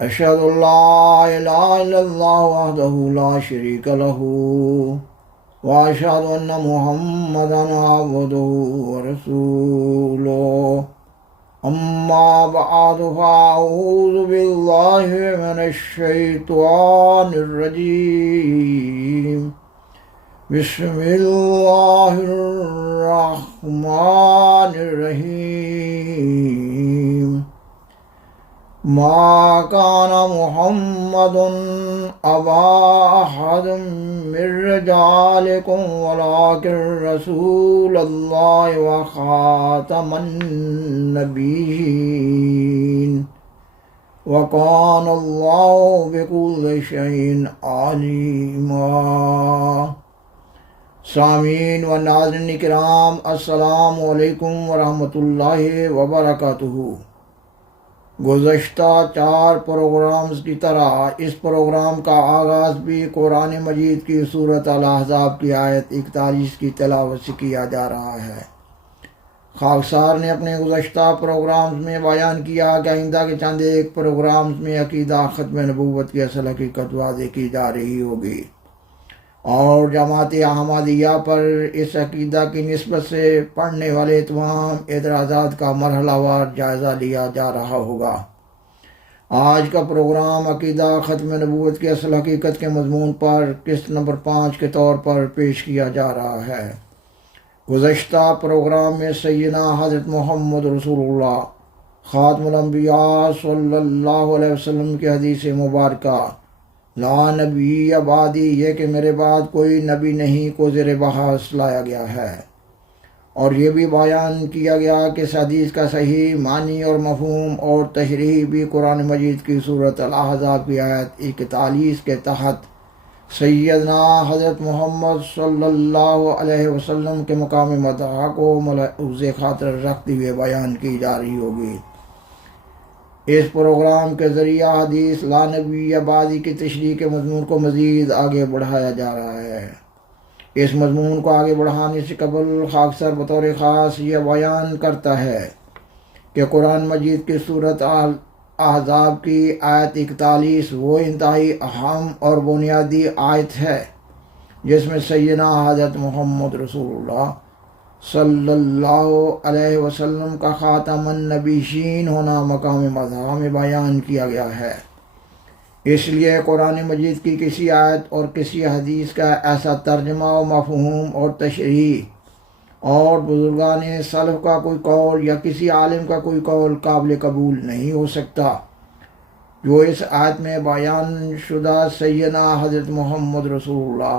أشهد أن لا إله إلا الله وحده لا شريك له وأشهد أن محمدا عبده ورسوله أما بعد فأعوذ بالله من الشيطان الرجيم بسم الله الرحمن الرحيم ما كان محمد أبا أحد من رجالكم ولكن رسول الله وخاتم النبيين وكان الله بكل شيء عليما۔ سامعین و ناظرین کرام، السلام علیکم ورحمۃ اللہ وبرکاتہ۔ گزشتہ 4 پروگرامز کی طرح اس پروگرام کا آغاز بھی قرآن مجید کی سورۃ الاحزاب کی آیت 41 کی تلاوت سے کیا جا رہا ہے۔ خاکسار نے اپنے گزشتہ پروگرامز میں بیان کیا کہ آئندہ کے چند ایک پروگرامز میں عقیدہ ختم نبوت کی اصل حقیقت واضح کی جا رہی ہوگی، اور جماعت احمدیہ پر اس عقیدہ کی نسبت سے پڑھنے والے تمام اعتراضات کا مرحلہ وار جائزہ لیا جا رہا ہوگا۔ آج کا پروگرام عقیدہ ختم نبوت کی اصل حقیقت کے مضمون پر قسط نمبر 5 کے طور پر پیش کیا جا رہا ہے۔ گزشتہ پروگرام میں سیدنا حضرت محمد رسول اللہ خاتم الانبیاء صلی اللہ علیہ وسلم کی حدیث مبارکہ لا نبی بعدی، یہ کہ میرے بعد کوئی نبی نہیں، کو زیر بحث لایا گیا ہے، اور یہ بھی بیان کیا گیا کہ اس حدیث کا صحیح معنی اور مفہوم اور تشریح بھی قرآن مجید کی سورۃ الاحزاب کی آیت 41 کے تحت سیدنا حضرت محمد صلی اللہ علیہ وسلم کے مقام مدح کو ملحوظ خاطر رکھتے ہوئے بیان کی جا رہی ہوگی۔ اس پروگرام کے ذریعہ حدیث لا نبی بعدی کی تشریح کے مضمون کو مزید آگے بڑھایا جا رہا ہے۔ اس مضمون کو آگے بڑھانے سے قبل خاکسار بطور خاص یہ بیان کرتا ہے کہ قرآن مجید کی سورۃ احزاب کی آیت 41 وہ انتہائی اہم اور بنیادی آیت ہے جس میں سیدنا حضرت محمد رسول اللہ صلی اللہ علیہ وسلم کا خاتم النبیین ہونا مقام مدح میں بیان کیا گیا ہے۔ اس لیے قرآن مجید کی کسی آیت اور کسی حدیث کا ایسا ترجمہ و مفہوم اور تشریح اور بزرگان سلف کا کوئی قول یا کسی عالم کا کوئی قول قابل قبول نہیں ہو سکتا جو اس آیت میں بیان شدہ سیدنا حضرت محمد رسول اللہ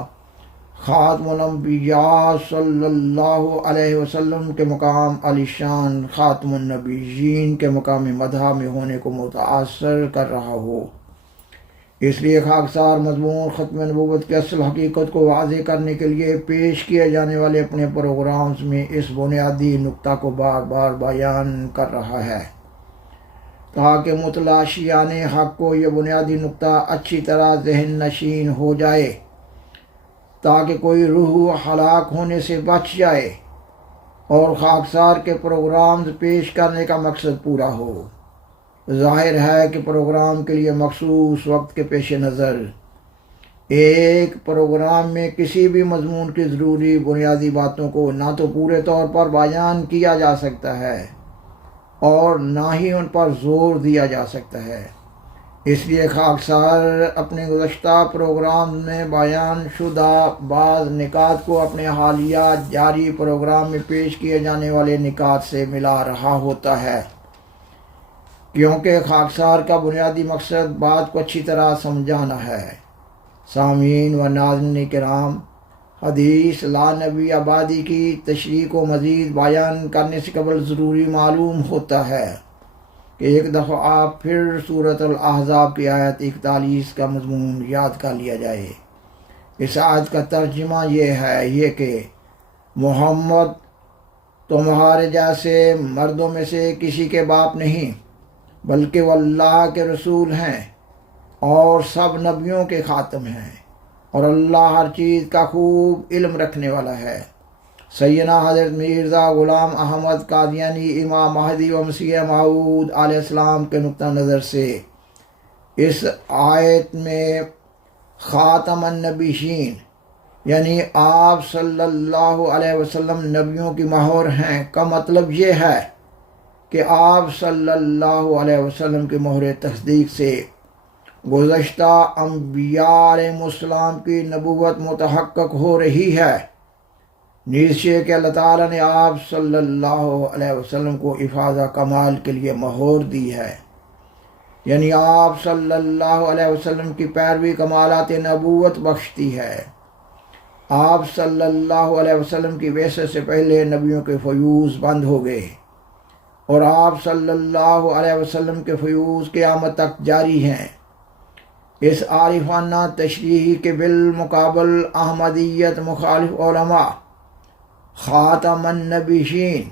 خاتم الانبیاء صلی اللہ علیہ وسلم کے مقام علی شان خاتم النبیین کے مقام مدح میں ہونے کو متاثر کر رہا ہو۔ اس لیے خاکسار مضمون ختم نبوت کی اصل حقیقت کو واضح کرنے کے لیے پیش کیے جانے والے اپنے پروگرامز میں اس بنیادی نقطہ کو بار بار بیان کر رہا ہے تاکہ متلاشیان حق کو یہ بنیادی نقطہ اچھی طرح ذہن نشین ہو جائے، تاکہ کوئی روح ہلاک ہونے سے بچ جائے اور خاکسار کے پروگرامز پیش کرنے کا مقصد پورا ہو۔ ظاہر ہے کہ پروگرام کے لیے مخصوص وقت کے پیش نظر ایک پروگرام میں کسی بھی مضمون کی ضروری بنیادی باتوں کو نہ تو پورے طور پر بیان کیا جا سکتا ہے اور نہ ہی ان پر زور دیا جا سکتا ہے۔ اس لیے خاکسار اپنے گزشتہ پروگرام میں بیان شدہ بعض نکات کو اپنے حالیہ جاری پروگرام میں پیش کیے جانے والے نکات سے ملا رہا ہوتا ہے، کیونکہ خاکسار کا بنیادی مقصد بات کو اچھی طرح سمجھانا ہے۔ سامعین و ناظرین کرام، حدیث لا نبی بعدی کی تشریح کو مزید بیان کرنے سے قبل ضروری معلوم ہوتا ہے کہ ایک دفعہ آپ پھر سورۃ الاحزاب کی آیت 41 کا مضمون یاد کر لیا جائے۔ اس آیت کا ترجمہ یہ کہ محمد تمہارے جیسے مردوں میں سے کسی کے باپ نہیں، بلکہ وہ اللہ کے رسول ہیں اور سب نبیوں کے خاتم ہیں، اور اللہ ہر چیز کا خوب علم رکھنے والا ہے۔ سیدنا حضرت مرزا غلام احمد قادیانی امام مہدی و مسیح موعود علیہ السلام کے نقطہ نظر سے اس آیت میں خاتم النبیین یعنی آپ صلی اللہ علیہ وسلم نبیوں کی مہر ہیں کا مطلب یہ ہے کہ آپ صلی اللہ علیہ وسلم کی مہر تصدیق سے گزشتہ انبیاء علیہ السلام کی نبوت متحقق ہو رہی ہے، نیز یہ کہ اللہ تعالیٰ نے آپ صلی اللہ علیہ وسلم کو افاظہ کمال کے لیے مہر دی ہے، یعنی آپ صلی اللہ علیہ وسلم کی پیروی کمالات نبوت بخشتی ہے۔ آپ صلی اللہ علیہ وسلم کی بعثت سے پہلے نبیوں کے فیوز بند ہو گئے، اور آپ صلی اللہ علیہ وسلم کے فیوز قیامت تک جاری ہیں۔ اس عارفانہ تشریح کے بالمقابل احمدیت مخالف علماء خاتم النبیین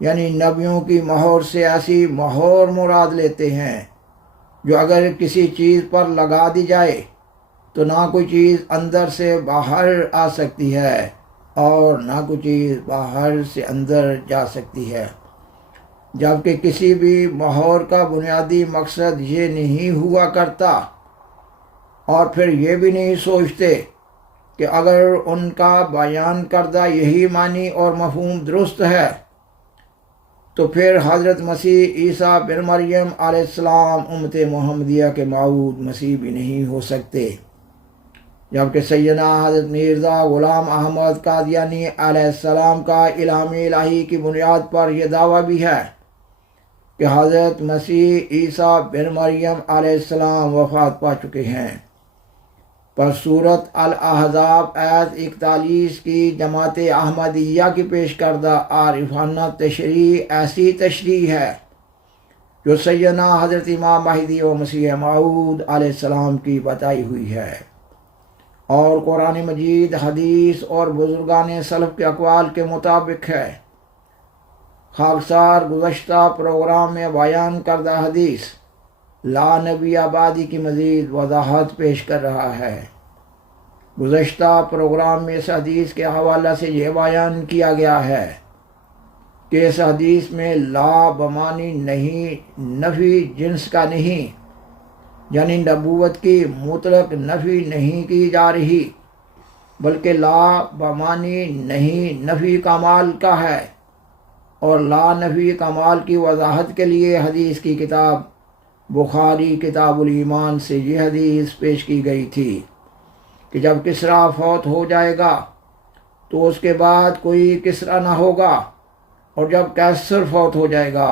یعنی نبیوں کی مہر سے ایسی مہر مراد لیتے ہیں جو اگر کسی چیز پر لگا دی جائے تو نہ کوئی چیز اندر سے باہر آ سکتی ہے اور نہ کوئی چیز باہر سے اندر جا سکتی ہے، جبکہ کسی بھی مہر کا بنیادی مقصد یہ نہیں ہوا کرتا، اور پھر یہ بھی نہیں سوچتے کہ اگر ان کا بیان کردہ یہی معنی اور مفہوم درست ہے تو پھر حضرت مسیح عیسیٰ بن مریم علیہ السلام امت محمدیہ کے موعود مسیح بھی نہیں ہو سکتے، جبکہ سیدنا حضرت مرزا غلام احمد قادیانی علیہ السلام کا الہام الہی کی بنیاد پر یہ دعویٰ بھی ہے کہ حضرت مسیح عیسیٰ بن مریم علیہ السلام وفات پا چکے ہیں۔ پر سورۃ الاحزاب آیت 41 کی جماعت احمدیہ کی پیش کردہ عارفانہ تشریح ایسی تشریح ہے جو سیدنا حضرت امام مہدی و مسیح موعود علیہ السلام کی بتائی ہوئی ہے، اور قرآن مجید، حدیث اور بزرگان سلف کے اقوال کے مطابق ہے۔ خاکسار گزشتہ پروگرام میں بیان کردہ حدیث لا نبی آبادی کی مزید وضاحت پیش کر رہا ہے۔ گزشتہ پروگرام میں اس حدیث کے حوالہ سے یہ بیان کیا گیا ہے کہ اس حدیث میں لا بمانی نہیں، نفی جنس کا نہیں، یعنی نبوت کی مطلق نفی نہیں کی جا رہی، بلکہ لا بمانی نہیں نفی کمال کا ہے، اور لا نفی کمال کی وضاحت کے لیے حدیث کی کتاب بخاری کتاب الایمان سے یہ حدیث پیش کی گئی تھی کہ جب کسریٰ فوت ہو جائے گا تو اس کے بعد کوئی کسریٰ نہ ہوگا، اور جب قیصر فوت ہو جائے گا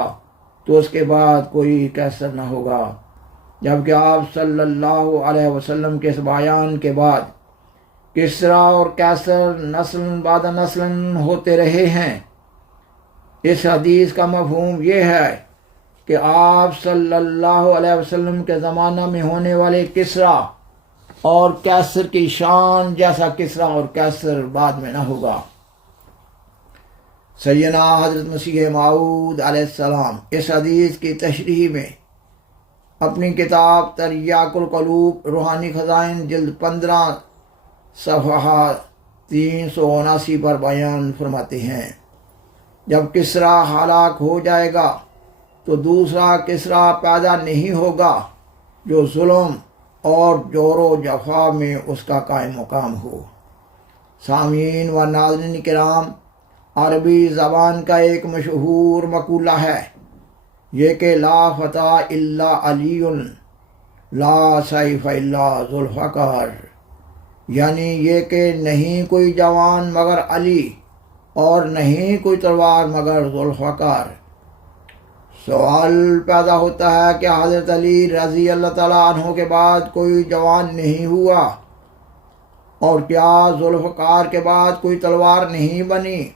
تو اس کے بعد کوئی قیصر نہ ہوگا، جبکہ آپ صلی اللہ علیہ وسلم کے اس بیان کے بعد کسریٰ اور قیصر نسل بعد نسل ہوتے رہے ہیں۔ اس حدیث کا مفہوم یہ ہے کہ آپ صلی اللہ علیہ وسلم کے زمانہ میں ہونے والے کسریٰ اور قیصر کی شان جیسا کسریٰ اور قیصر بعد میں نہ ہوگا۔ سیدنا حضرت مسیح موعود علیہ السلام اس حدیث کی تشریح میں اپنی کتاب تریاق القلوب روحانی خزائن جلد 15 صفحہ 379 پر بیان فرماتے ہیں، جب کسریٰ ہلاک ہو جائے گا تو دوسرا کسریٰ پیدا نہیں ہوگا جو ظلم اور جور و جفا میں اس کا قائم مقام ہو۔ سامعین و ناظرین کرام، عربی زبان کا ایک مشہور مقولہ ہے یہ کہ لا فتح الا علی لا سیف الا ذوالفقار، یعنی یہ کہ نہیں کوئی جوان مگر علی اور نہیں کوئی تلوار مگر ذوالفقار۔ سوال پیدا ہوتا ہے کہ حضرت علی رضی اللہ تعالیٰ عنہ کے بعد کوئی جوان نہیں ہوا، اور کیا ذوالفقار کے بعد کوئی تلوار نہیں بنی؟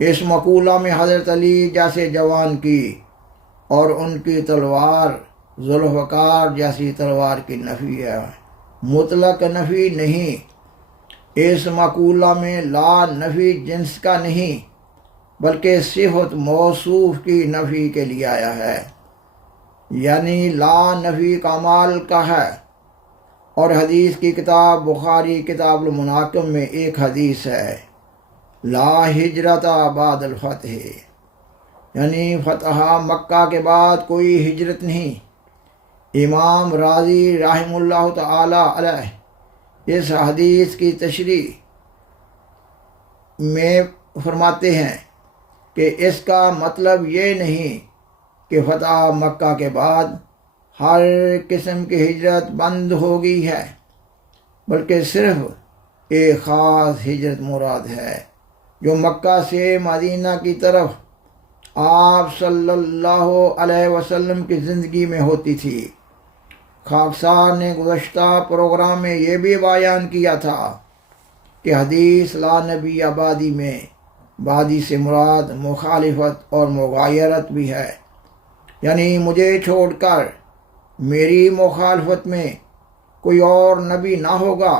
اس مقولہ میں حضرت علی جیسے جوان کی اور ان کی تلوار ذوالفقار جیسی تلوار کی نفی ہے، مطلق نفی نہیں۔ اس مقولہ میں لا نفی جنس کا نہیں بلکہ صفت موصوف کی نفی کے لیے آیا ہے، یعنی لا نفی کمال کا ہے۔ اور حدیث کی کتاب بخاری کتاب المناقب میں ایک حدیث ہے لا ہجرت بعد الفتح، یعنی فتح مکہ کے بعد کوئی ہجرت نہیں، امام راضی رحمہ اللہ تعالی علیہ اس حدیث کی تشریح میں فرماتے ہیں کہ اس کا مطلب یہ نہیں کہ فتح مکہ کے بعد ہر قسم کی ہجرت بند ہو گئی ہے، بلکہ صرف ایک خاص ہجرت مراد ہے جو مکہ سے مدینہ کی طرف آپ صلی اللہ علیہ وسلم کی زندگی میں ہوتی تھی۔ خاکسار نے گزشتہ پروگرام میں یہ بھی بیان کیا تھا کہ حدیث لا نبی آبادی میں بادی سے مراد مخالفت اور مغایرت بھی ہے، یعنی مجھے چھوڑ کر میری مخالفت میں کوئی اور نبی نہ ہوگا۔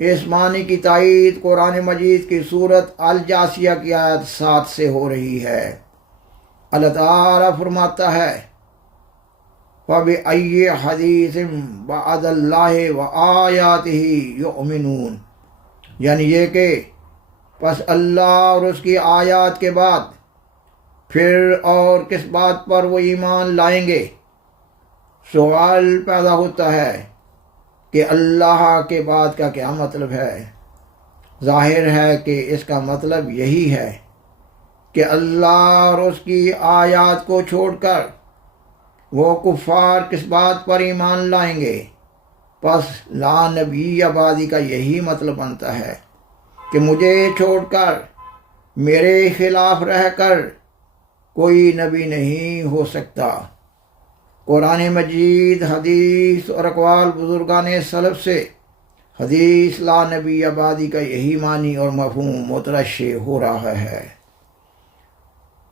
اس معنی کی تائید قرآن مجید کی سورت الجاثیہ کی آیت 7 سے ہو رہی ہے۔ اللہ تعالیٰ فرماتا ہے فَبِأَيِّ حَدِيثٍ بَعْدَ اللَّهِ وَآيَاتِهِ يُؤْمِنُونَ، یعنی یہ کہ پس اللہ اور اس کی آیات کے بعد پھر اور کس بات پر وہ ایمان لائیں گے۔ سوال پیدا ہوتا ہے کہ اللہ کے بعد کا کیا مطلب ہے؟ ظاہر ہے کہ اس کا مطلب یہی ہے کہ اللہ اور اس کی آیات کو چھوڑ کر وہ کفار کس بات پر ایمان لائیں گے۔ پس لا نبی آبادی کا یہی مطلب بنتا ہے کہ مجھے چھوڑ کر میرے خلاف رہ کر کوئی نبی نہیں ہو سکتا۔ قرآن مجید، حدیث اور اقوال بزرگان سلف سے حدیث لا نبی آبادی کا یہی معنی اور مفہوم مترشح ہو رہا ہے۔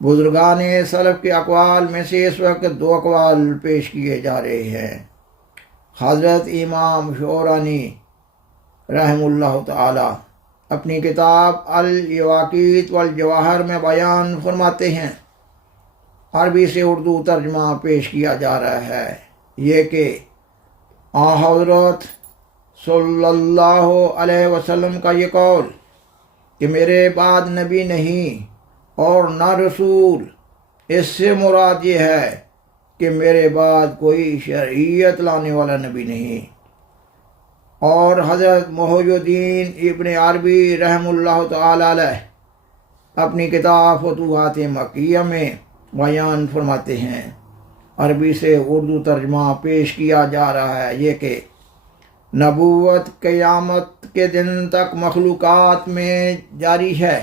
بزرگان سلف کے اقوال میں سے اس وقت 2 اقوال پیش کیے جا رہے ہیں۔ حضرت امام شعرانی رحمہ اللہ تعالی اپنی کتاب الیواقیت والجواہر میں بیان فرماتے ہیں، عربی سے اردو ترجمہ پیش کیا جا رہا ہے، یہ کہ حضرت صلی اللہ علیہ وسلم کا یہ قول کہ میرے بعد نبی نہیں اور نہ رسول، اس سے مراد یہ ہے کہ میرے بعد کوئی شریعت لانے والا نبی نہیں۔ اور حضرت محی الدین ابن عربی رحمہ اللہ تعالی علیہ اپنی کتاب فتوحات مکیہ میں بیان فرماتے ہیں، عربی سے اردو ترجمہ پیش کیا جا رہا ہے، یہ کہ نبوت قیامت کے دن تک مخلوقات میں جاری ہے،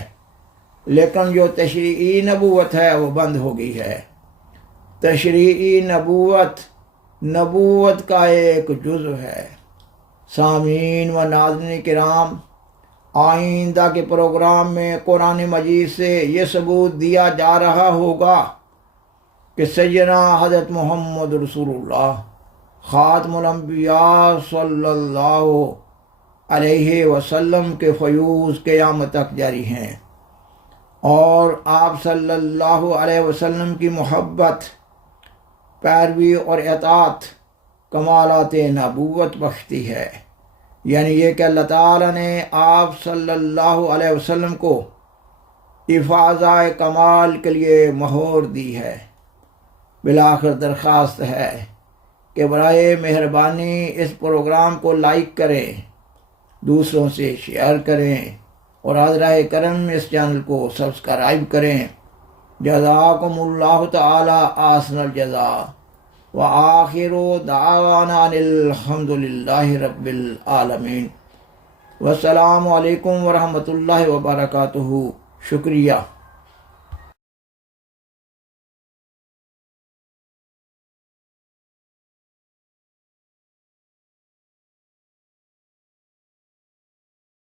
لیکن جو تشریعی نبوت ہے وہ بند ہو گئی ہے۔ تشریعی نبوت کا ایک جزو ہے۔ سامعین و ناظرین کرام، آئندہ کے پروگرام میں قرآن مجید سے یہ ثبوت دیا جا رہا ہوگا کہ سیدنا حضرت محمد رسول اللہ خاتم الانبیاء صلی اللہ علیہ وسلم کے فیوز قیامت تک جاری ہیں، اور آپ صلی اللہ علیہ وسلم کی محبت، پیروی اور اطاعت کمالات نبوت بخشتی ہے، یعنی یہ کہ اللہ تعالیٰ نے آپ صلی اللہ علیہ وسلم کو افاضہ کمال کے لیے مہور دی ہے۔ بالآخر درخواست ہے کہ برائے مہربانی اس پروگرام کو لائک کریں، دوسروں سے شیئر کریں اور حضرہ کرم اس چینل کو سبسکرائب کریں۔ جزاکم اللہ تعالی احسن الجزاء، وآخر دعوانا الحمد للہ رب العالمین، والسلام علیکم ورحمۃ اللہ وبرکاتہ۔ شکریہ۔